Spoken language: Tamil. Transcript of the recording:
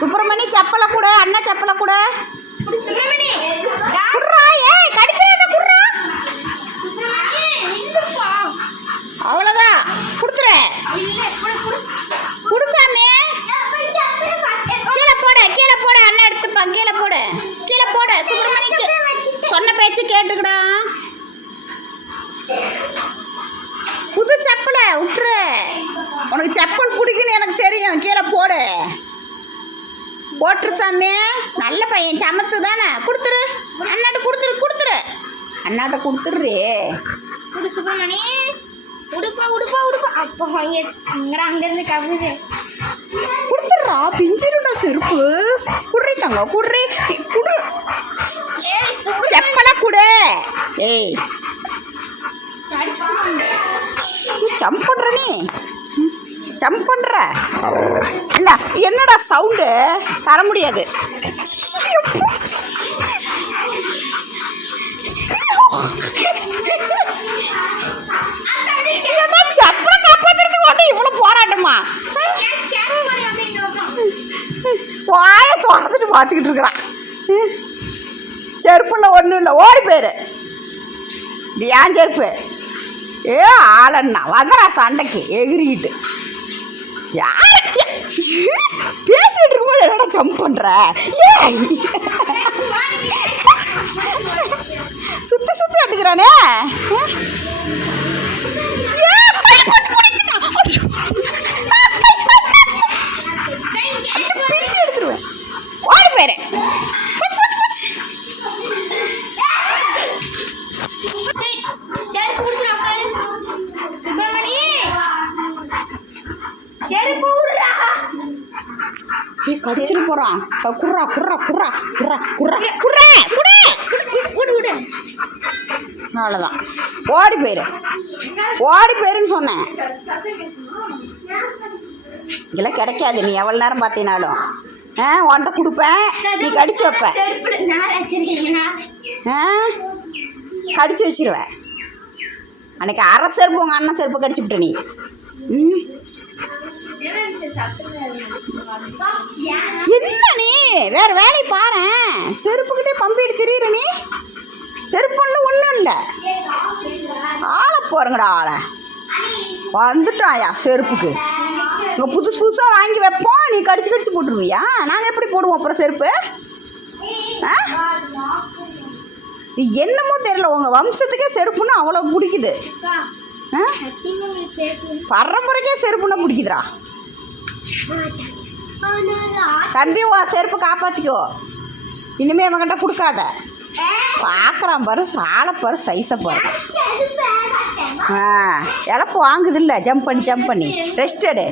சுப்பிரமணி செப்பலை கூட, அண்ணா செப்பலை கூட. குடுறா, ஏய் கடிச்சிடாத குடுறா. அவ்வளோதான் கொடுத்துரு. குடுசாமி கீழே போட, கீழே போட. அண்ணன் எடுத்துப்பான். கீழே போடு, கீழே போடு. சுப்பிரமணிக்கு சொன்ன பேச்சு கேட்டுக்கடா. புது செப்பலை விட்டுரு. உனக்கு செப்பல் பிடிக்குன்னு எனக்கு தெரியும். கீழே போடு. போட்டுரு சாமி. நல்ல பையன், சமத்து தானே. கொடுத்துரு அண்ணாட்ட. கொடுத்துரு அண்ணாட்ட கொடுத்துட்றே. சுப்பிரமணி உடுப்பா. அப்போ அங்கேருந்து கவுது கொடுத்துட்றா. பிஞ்சிருடா செருப்பு. குடுறி தங்க, குடு. செப்பலை குடு. ஏய் ஜம்ப் பண்ணுற நீ, ஜம்ப் பண்ணுற. இல்லை என்னடா சவுண்டு தர முடியாது. செப்பலை காப்பாற்றுறதுக்கு வந்து இவ்வளோ போராட்டமா? வாயை திறந்துட்டு பார்த்துக்கிட்டு இருக்கிறான். செருப்புல ஒன்றும் இல்லை, ஓடி போயிரு. இது ஏன் செருப்பு? ஏ ஆளண்ணா வகரா சண்டைக்கு எகிரிக்கிட்டு. யார் பேசிகிட்டு இருக்கும்போது என்னடா ஜம்ப் பண்ணுற? ஏ சுற்றி அடிக்கிறானே. பிரிஞ்சு எடுத்துருவேன். ஓடி போயிரு. கடிச்சிட்டு போறான். குர்ரா. அவ்வளோதான். ஓடி போயிருன்னு சொன்னேன். இதெல்லாம் கிடைக்காது. நீ எவ்வளோ நேரம் பார்த்தீங்கனாலும் ஒன்றை கொடுப்பேன், நீ கடிச்சு வைப்ப. கடிச்சு வச்சிருவேன். அன்னைக்கு அரை செருப்பு உங்கள் அண்ணன் செருப்பு கடிச்சு விட்ட நீ. என்ன நீ வேறு வேலையை பாரு. செருப்புக்கிட்டே பம்பிட்டு திரியிற நீ. செருப்புன்னு ஒன்றும் இல்லை. ஆளை போகிறங்கடா. ஆளை வந்துட்டாயா செருப்புக்கு. இங்கே புதுசாக வாங்கி வைப்போம், நீ கடிச்சு போட்டுருவியா? நாங்கள் எப்படி போடுவோம் அப்புறம் செருப்பு? என்னமோ தெரியல, உங்கள் வம்சத்துக்கே செருப்புன்னு அவ்வளோ பிடிக்குது. பரம்பரைக்கே செருப்புன்னா பிடிக்குதுடா. தம்பி உன் செருப்பு காப்பாற்றிக்கோ. இனிமேல் இவங்கிட்ட கொடுக்காத. பார்க்குறான் பாரு, ஆளை பாரு, சைஸை பாரு. இழப்பு வாங்குதில்ல. ஜம்ப் பண்ணி ரெஸ்ட் எடு.